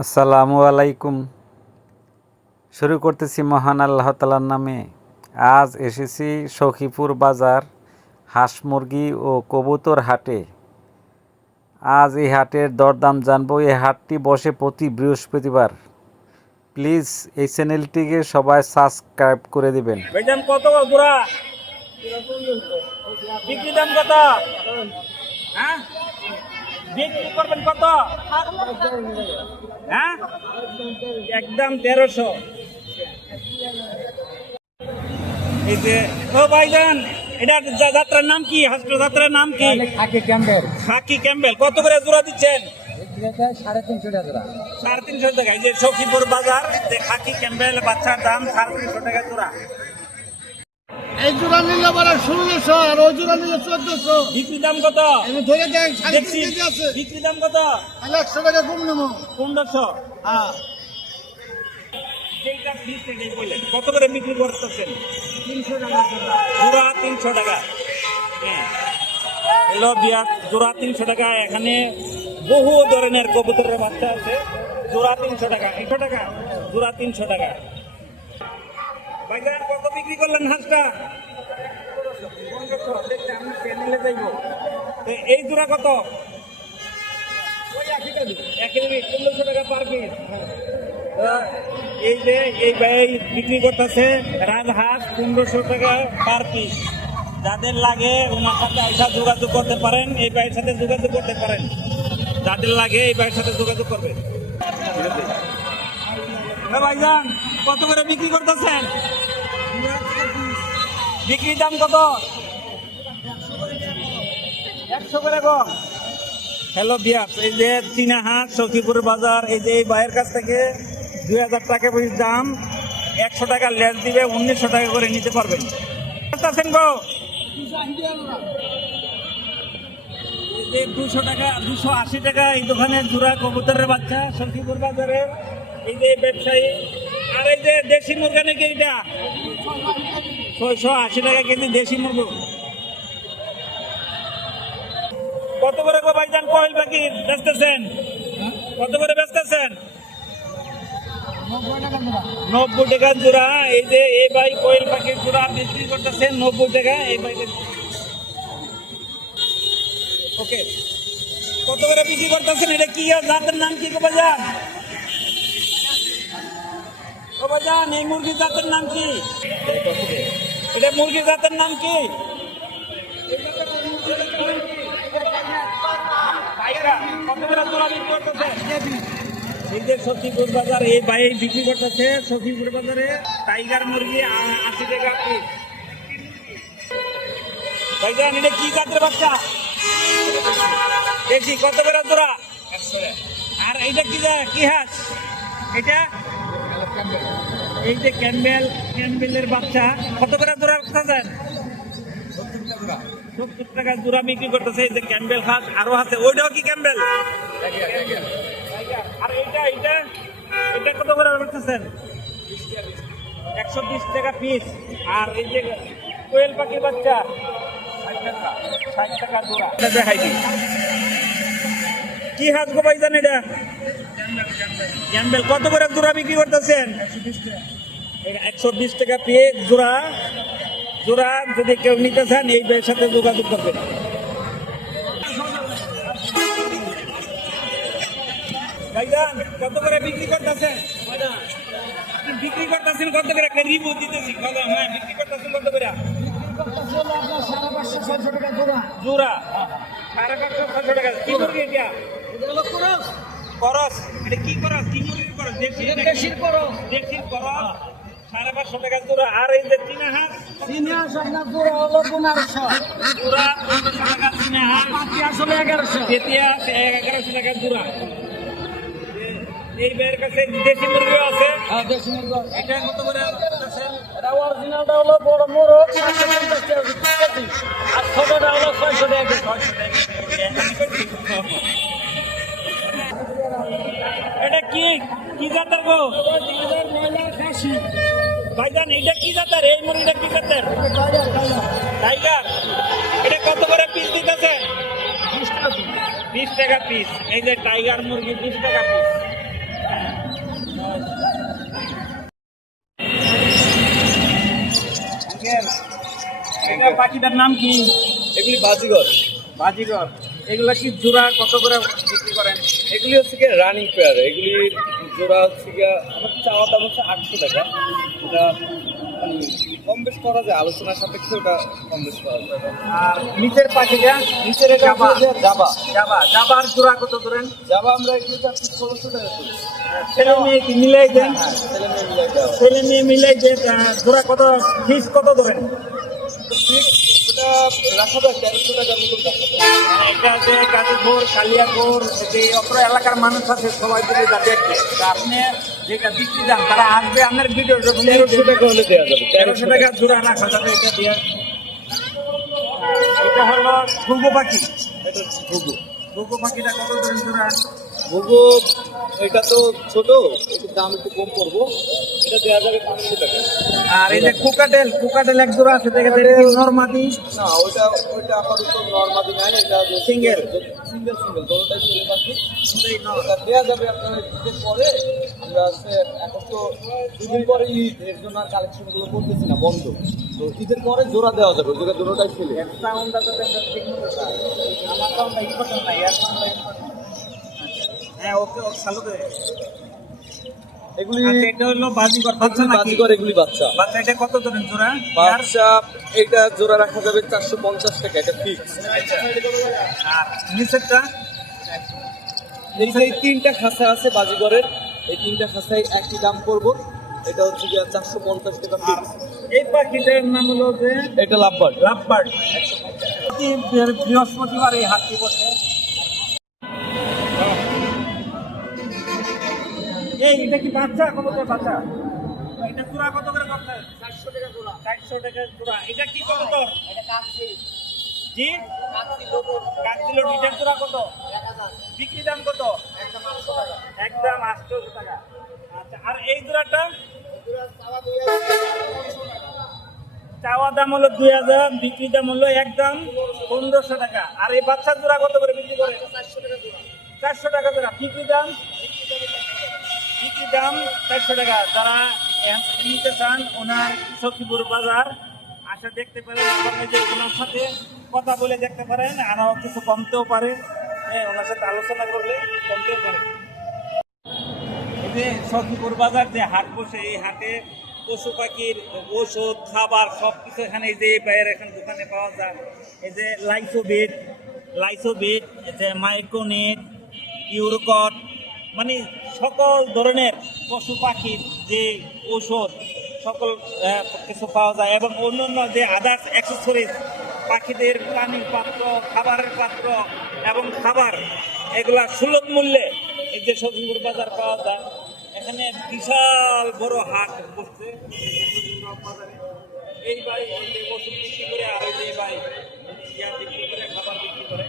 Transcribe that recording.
আসসালামু আলাইকুম। শুরু করতেছি মহান আল্লাহ তাআলার নামে। আজ এসেছি সখীপুর বাজার হাঁস মুরগি ও কবুতর হাটে। আজ এই হাটের দরদাম জানবো। এই হাটটি বসে প্রতি বৃহস্পতিবার। প্লিজ এই চ্যানেলটিকে সবাই সাবস্ক্রাইব করে দিবেন। ভাইজান কত জোড়া বিক্রি দাম কত? হ্যাঁ, বিক্রি করবেন কত? হ্যাঁ, একদম 1300। এই যে ও ভাইজান, এটা যাত্রার নাম কি? হাসপাতাল যাত্রার নাম কি? খাকি ক্যাম্বেল খাকি ক্যাম্বেল। কত করে জোড়া দিচ্ছেন? 350 টাকা। 350 টাকা। এই যে সখীপুর বাজার, যে খাকি ক্যাম্বেল বাচ্চার দাম 350 টাকা জোড়া। এই জোড়া নিলে পরে 1600 আর ওই জোড়া নিলে 1400। বিক্রি দাম কত? আমি ধরে দেন 3.5 দেখছি কেজি আছে। বিক্রি দাম কত? তাহলে 100 টাকা কম নেবো। 1500। হ্যাঁ, যেটা ফিস থেকে বললেন কত করে বিক্রি করতেছেন? 300 টাকা জোড়া। জোড়া 300 টাকা। হ্যাঁ, হ্যালো বিয়ার, জোড়া 300 টাকা। এখানে বহু ধরনের কবুতরের বাচ্চা আছে। জোড়া 300 টাকা। 100 টাকা জোড়া 300 টাকা। ভাইজান কত বিক্রি করলেন হাঁসটা? 1500। দেখতে আমি চ্যানেলে যাইব। এই জোড়া কত? একই 1500 টাকা পার পিস। এই যে এই ভাই বিক্রি করতেছে রাজহাঁস 1500 টাকা পার পিস। যাদের লাগে ওনার সাথে আইসা যোগাযোগ করতে পারেন, এই ভাইয়ের সাথে যোগাযোগ করতে পারেন। যাদের লাগে এই ভাইয়ের সাথে যোগাযোগ করবেন। ভাইজান কত করে বিক্রি করতেছেন? বিক্রির দাম কত? 100 করে কম। হ্যালো বিয়ার, এই যে চীনা হাঁস সখীপুর বাজার, এই যে এই ভাইয়ের কাছ থেকে 2000 টাকা পিস দাম, 100 টাকা লেস দিবে, 1900 টাকা করে নিতে পারবেন। আছেন গো 200 টাকা 280 টাকা এই দোকানের জোড়া কবুতরের বাচ্চা সখীপুর বাজারে। এই যে ব্যবসায়ী। আর এই যে দেশি মুরগা নাকি এটা 680 টাকা কেজি দেশি মুরগো। কত করে গো ভাইজান কোয়েল পাখি বেচতেছেন? কত করে বেচতেছেন? 90 টাকা জোড়া। এই যে এই ভাই কোয়েল পাখির জোড়া বিক্রি করতেছেন 90 টাকা। এই ভাই ওকে, কত করে বিক্রি করতেছেন? এটা কি জাতের নাম কি গো ভাইজান? ও ভাইজান, এই মুরগির জাতের নাম কি? এটা মুরগির জাতের নাম কি? কত করে জোড়া বিক্রি করতেছেন? এই যে সখীপুর বাজার, এই ভাই বিক্রি করতেছে সখীপুর বাজারে টাইগার মুরগি 80 টাকা পিস। ভাইজান এটা কি জাতের বাচ্চা? দেখি কত করে জোড়া? 100। আর এইটা কি হাঁস? এটা এই যে ক্যাম্বেলের বাচ্চা, কত করে জোড়া করতেছেন? 70 টাকা জোড়া বিক্রি করতেছে। এই যে ক্যাম্বেল হাঁস আরো আছে, ওইটাও কি ক্যাম্বেল? আর এটা কত করে রাখতেছেন? 120 টাকা পিস। আর এই যে কোয়েল পাখির বাচ্চা 60 টাকা জোড়া। দেখাই দিই কি হাঁস গো ভাইজান? এটা ক্যাম্বেল। কত করে জোড়া বিক্রি করতেছেন? 120 টাকা পিস জোড়া। জোড়া যদি কেউ নিতে চান এই ভাইয়ের সাথে যোগাযোগ করবেন। ভাইজান কত করে বিক্রি করতেছেন? আপনি বিক্রি করতেছেন কত করে? একটা রিভিউ দিতেছি। হ্যাঁ, বিক্রি করতেছেন কত করে? জোড়া 550-600 টাকা। কি মুরগি এটা? করস। এটা কি করস? কি মুরগির করস? দেশির করস। 550 টাকা জোড়া। আর এই যে চীনা হাঁস? আপনার জোড়া হলো 1500। জোড়া 1500 টাকা চীনা হাঁস। বাকি আসলে 1100। পেতিয়া 1100 টাকা জোড়া। এই ভাইয়ের কাছে দেশি মুরগিও আছে। হ্যাঁ, দেশি মুরগি। এটা কত করে আছে? এটা অরিজিনালটা হলো বড় মোরগ 750 টাকা কেজি। আর ছোটটা হলো 600 টাকা কেজি। এটা কি জাতের গো? ভাইজান এটা কি জাতের? এই মুরগিটা কি জাতের? টাইগার। এটা কত করে পিস দিতেছে? 20 টাকা পিস। এই যে টাইগার মুরগি 20 টাকা পিস। পাখিটার নাম কি? এগুলি বাজিগর। বাজিগর। এগুলা কি জোড়া কত করে বিক্রি করেন? এগুলি হচ্ছে গিয়ে রানিং পেয়ার। এগুলির জোড়া হচ্ছে গিয়ে আমার চাওয়া দাম হচ্ছে 800 টাকা। এটা মানে কম বেশ করা যায়, আলোচনার সাপেক্ষে ওটা কম বেশ করা যায়। আর নিচের পাখিটা, নিচের এটা জাবা। জাবা জাবা, জাবার জোড়া কত করেন? জাবা আমরা এগুলি চাচ্ছি 1600 টাকা করে। ছেলে মেয়ে কি মিলাই দেন? হ্যাঁ, ছেলে মেয়ে মিলাই দেওয়া। ছেলে মেয়ে মিলাই দেন। জোড়া কত, ফিস কত ধরেন? ঠিক ওটা রাখা যায় 1300 টাকার মতন রাখা যায়। মানে এটা যে গাজীপুর, কালিয়াপুর, যে অত্র এলাকার মানুষ আছে সবাই যদি যা দেখবে, তা আপনি যেটা বিক্রি দাম তারা আসবে আপনার ভিডিও 1300 টাকা হলে দেওয়া যাবে। 1300 টাকা জোড়া রাখা যাবে এটা দিয়ে। এটা হলো ঘুঘু পাখি। এটা ঘুঘু। ঘুঘু পাখিটা কত ধরেন জোড়া? ঘুঘু এটা তো ছোট, একটু দাম একটু কম পড়বো। এটা দেওয়া যাবে 500 টাকা। আর এই যে কুকাটেল, কুকাটেল এক জোড়া আছে দেখে নরমাদি। না, ওইটা আপাতত নরমাদি নাই, এটা Single? সিঙ্গেল দুটোটাই ছেলে পাখি। এটা দেওয়া যাবে আপনার ঈদের পরে। আমরা হচ্ছে এখন তো দুদিন পরে ঈদ, এর জন্য কালেকশনগুলো করতেছি না, বন্ধ। তো ঈদের পরে জোড়া দেওয়া যাবে, যেটা দুটোটাই ছেলে। সাউন্ডটা তো ঠিক মতো না। আমার সাউন্ডটা ইম্পর্টেন্ট না, এর সাউন্ডটা ইম্পর্টেন্ট। হ্যাঁ, ওকে ও চালু করে। এগুলি আচ্ছা, এটা হলো বাজিগর বাচ্চা নাকি? বাজিগর, এগুলি বাচ্চা। বাচ্চা এটা কত ধরেন জোড়া? বাচ্চা এটা জোড়া রাখা যাবে 450 টাকা, এটা ফিক্স। আর নিচেরটা? এই যে তিনটা খাঁচা আছে বাজিগরের, এই তিনটা খাঁচাই একই দাম করব। এটা হচ্ছে গিয়ে 450 টাকা আর ফিক্স। এই পাখিটার নাম হলো যে এটা লাভবার্ড। লাভবার্ড। বৃহস্পতিবার এই হাটটি বসে। এই এটা কি বাচ্চা? কত করে বাচ্চা? এটা জোড়া কত করে করতে? 400 টাকা জোড়া। 400 টাকা জোড়া। এটা কি কবুতর? এটা কাকসি। জি? কাকসি লোটো। কাকসি লোটো। এটার জোড়া কত? 1000। বিক্রি দাম কত? একদম 800 টাকা। একদম 800 টাকা। আচ্ছা, আর এই জোড়াটা? এই জোড়া চাওয়া 2000 টাকা। চাওয়া দাম হলো 2000, বিক্রি দাম হলো একদম 1500 টাকা। আর এই বাচ্চা জোড়া কত করে বিক্রি করে? 400 টাকা জোড়া। 400 টাকা জোড়া। বিক্রি দাম? বিক্রি দাম 400 টাকা। যারা নিতে চান ওনার সখীপুর বাজার আসা দেখতে পারেন, এবং এই যে ওনার সাথে কথা বলে দেখতে পারেন, আরও কিছু কমতেও পারে। হ্যাঁ, ওনার সাথে আলোচনা করলে কমতেও পারে। এই যে সখীপুর বাজার যে হাট বসে, এই হাটে পশু পাখির ওষুধ, খাবার সব কিছু এখানে এই যে বাইরের এখানে দোকানে পাওয়া যায়। এই যে লাইসোবিট, এই যে মাইক্রোনেট, ইউরোকট, মানে সকল ধরনের পশু পাখির যে ঔষধ সকল কিছু পাওয়া যায়, এবং অন্যান্য যে আদার্স অ্যাক্সেসরিজ, পাখিদের পানির পাত্র, খাবারের পাত্র এবং খাবার, এগুলা সুলভ মূল্যে এই যে সখীপুর বাজার পাওয়া যায়। এখানে বিশাল বড় হাট বসছে বাজারে। এই ভাই এই যে ওষুধ বিক্রি করে, আর এই যে ভাই বিক্রি করে, খাবার বিক্রি করে।